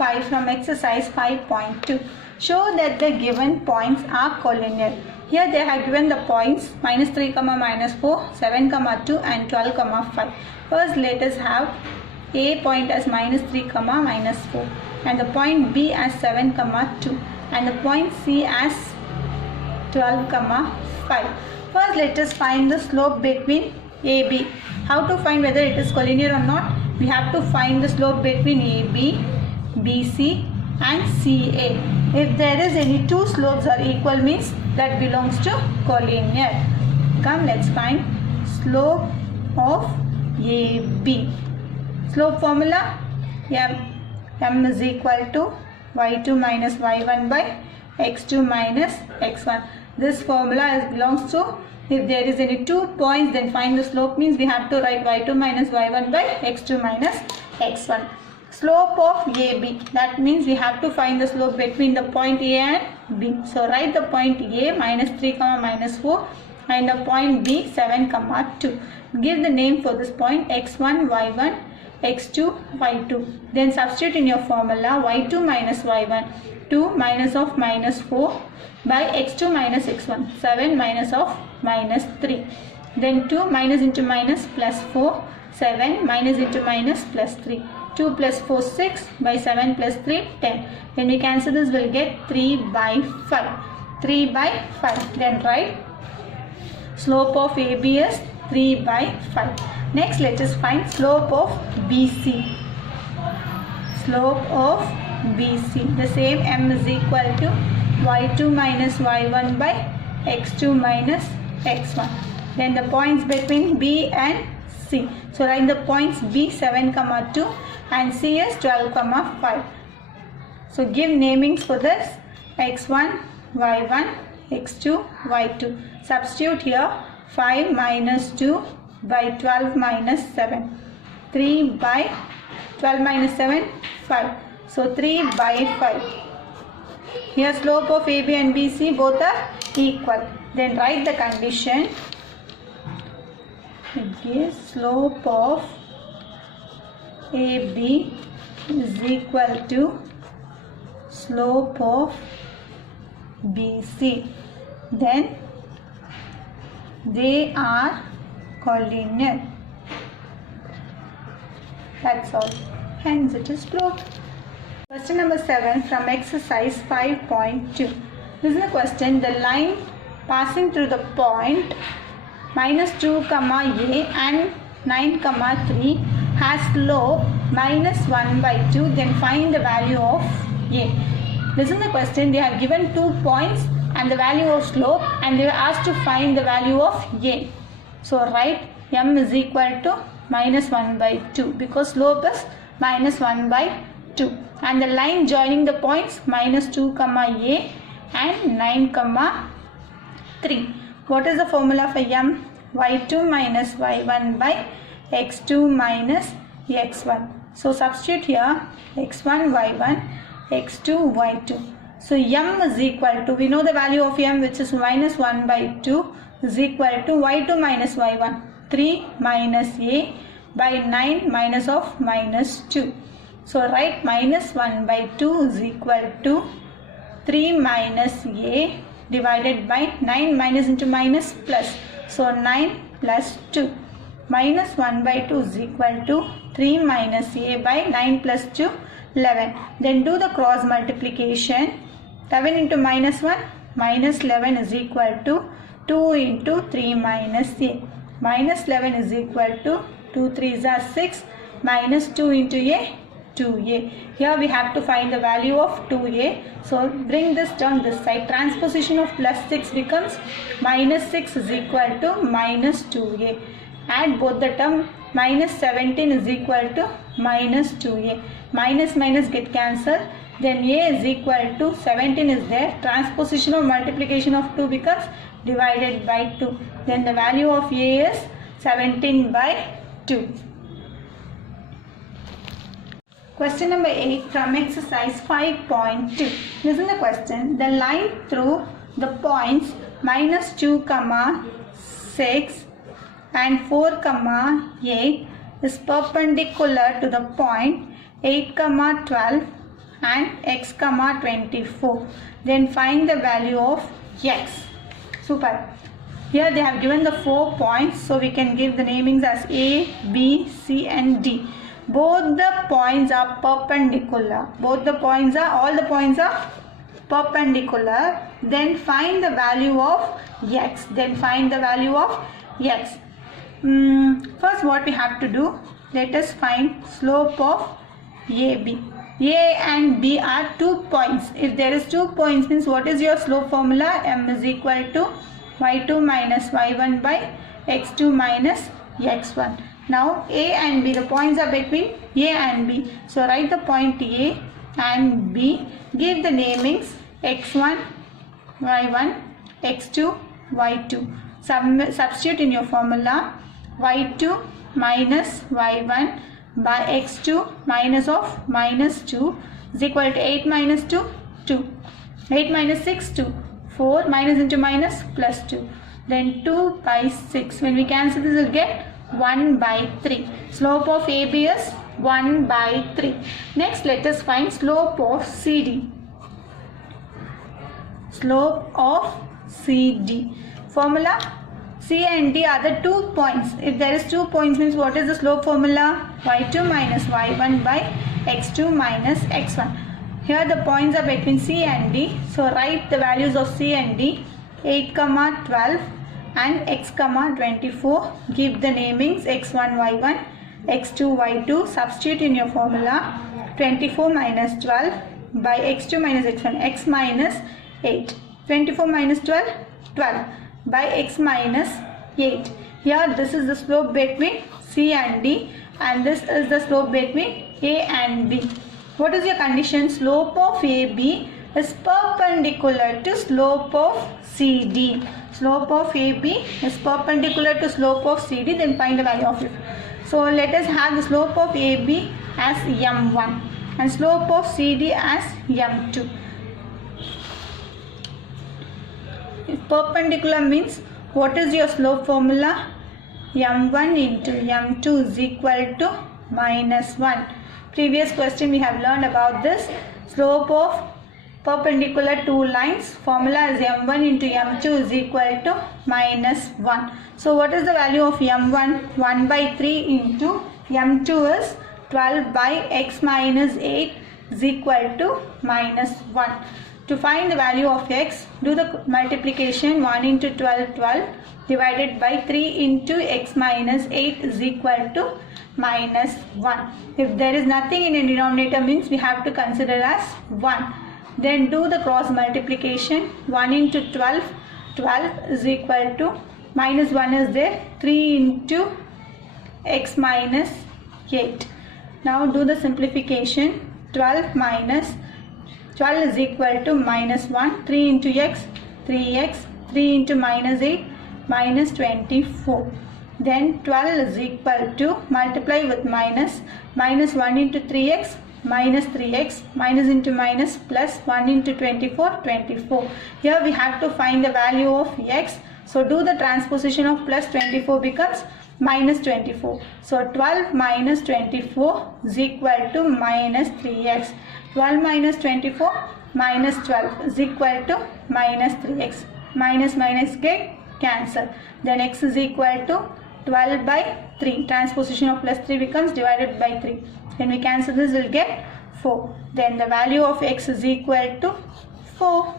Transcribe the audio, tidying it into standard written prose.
5 from exercise 5.2. Show that the given points are collinear. Here they have given the points minus 3, minus 4, 7, 2 and 12, 5. First let us have A point as minus 3, minus 4 and the point B as 7, 2 and the point C as 12, 5. First let us find the slope between AB. How to find whether it is collinear or not? We have to find the slope between AB, BC and CA. If there is any two slopes are equal means that belongs to collinear. Come, let's find slope of AB. Slope formula m is equal to y2 minus y1 by x2 minus x1. This formula belongs to if there is any 2 points then find the slope means we have to write y2 minus y1 by x2 minus x1. Slope of AB, that means we have to find the slope between the point A and B. So write the point A minus 3, minus 4 and the point B 7, 2. Give the name for this point x1, y1, x2, y2. Then substitute in your formula y2 minus y1, 2 minus of minus 4 by x2 minus x1, 7 minus of minus 3. Then 2 minus into minus plus 4, 7 minus into minus plus 3. 2 plus 4, 6 by 7 plus 3, 10. When we cancel this, we'll get 3 by 5. 3 by 5. Then write slope of AB is 3 by 5. Next, let us find slope of BC. Slope of BC. The same m is equal to y2 minus y1 by x2 minus x1. Then the points between B and C. So write the points B 7, 2 and C is 12, 5. So give namings for this x1, y1, x2, y2. Substitute here 5 minus 2 by 12 minus 7. 3 by 12 minus 7, 5. So 3 by 5. Here slope of AB and BC both are equal. Then write the condition. It gives slope of AB is equal to slope of BC. Then they are collinear. That's all. Hence it is proved. Question number 7 from exercise 5.2. This is the question. The line passing through the point minus 2, A and 9, 3 has slope minus 1 by 2. Then find the value of A. This is the question. They have given 2 points and the value of slope and they were asked to find the value of A. So write m is equal to minus 1 by 2 because slope is minus 1 by 2. And the line joining the points minus 2, A and 9, 3. What is the formula for m? y2 minus y1 by x2 minus x1. So substitute here x1, y1, x2, y2. So m is equal to, we know the value of m which is minus 1 by 2 is equal to y2 minus y1, 3 minus a by 9 minus of minus 2. So write minus 1 by 2 is equal to 3 minus a divided by 9 minus into minus plus. So 9 plus 2. Minus 1 by 2 is equal to 3 minus a by 9 plus 2, 11. Then do the cross multiplication. 11 into minus 1, minus 11 is equal to 2 into 3 minus a. Minus 11 is equal to 2 3s are 6 minus 2 into a, 2a. Here we have to find the value of 2a. So bring this term this side. Transposition of plus 6 becomes minus 6 is equal to minus 2a. Add both the term. Minus 17 is equal to minus 2a. Minus minus get cancelled. Then a is equal to 17 is there. Transposition of multiplication of 2 becomes divided by 2. Then the value of a is 17 by 2. Question number 8 from exercise 5.2. This is the question. The line through the points minus 2, 6 and 4, 8 is perpendicular to the point 8, 12 and x comma 24. Then find the value of x. Super. Here they have given the 4 points, so we can give the namings as A, B, C and D. Both the points are perpendicular. All the points are perpendicular. Then find the value of x. First what we have to do, let us find slope of AB. A and B are 2 points. If there is 2 points, means what is your slope formula? M is equal to y2 minus y1 by x2 minus x1. Now A and B, the points are between A and B. So write the point A and B. Give the namings x1, y1, x2, y2. Substitute in your formula. Y2 minus y1 by x2 minus of minus 2 is equal to 8 minus 2, 2. 8 minus 6, 2. 4 minus into minus plus 2. Then 2 by 6. When we cancel this, we will get 1 by 3. Slope of AB is 1 by 3. Next, let us find slope of CD. Slope of CD. Formula: C and D are the 2 points. If there is 2 points, means what is the slope formula? Y2 minus y1 by x2 minus x1. Here the points are between C and D. So write the values of C and D. 8, 12 and x, 24. Give the namings x1, y1, x2, y2. Substitute in your formula. 24 minus 12 by x2 minus x1. X minus 8. 24 minus 12, 12 by x minus 8. Here this is the slope between C and D, and this is the slope between A and B. What is your condition? Slope of AB is perpendicular to slope of CD. Slope of AB is perpendicular to slope of CD. Then find the value of it. So let us have the slope of AB as m1 and slope of CD as m2. If perpendicular means what is your slope formula? m1 into m2 is equal to minus 1. Previous question we have learned about this. Slope of perpendicular two lines, formula is m1 into m2 is equal to minus 1. So what is the value of m1? 1 by 3 into m2 is 12 by x minus 8 is equal to minus 1. To find the value of x, do the multiplication. 1 into 12, 12 divided by 3 into x minus 8 is equal to minus 1. If there is nothing in a denominator, means we have to consider as 1. Then do the cross multiplication. 1 into 12, 12 is equal to minus 1 is there. 3 into x minus 8. Now do the simplification. 12 minus 12 is equal to minus 1. 3 into x, 3x. 3 into minus 8, minus 24. Then 12 is equal to, multiply with minus 1 into 3x, minus 3x, minus into minus, plus 1 into 24, 24. Here we have to find the value of x. So do the transposition of plus 24 becomes minus 24. So 12 minus 24 is equal to minus 3x. 12 minus 24 minus 12 is equal to minus 3x. Minus minus get cancel. Then x is equal to 12 by 3. Transposition of plus 3 becomes divided by 3. When we cancel this, we will get 4. Then the value of x is equal to 4.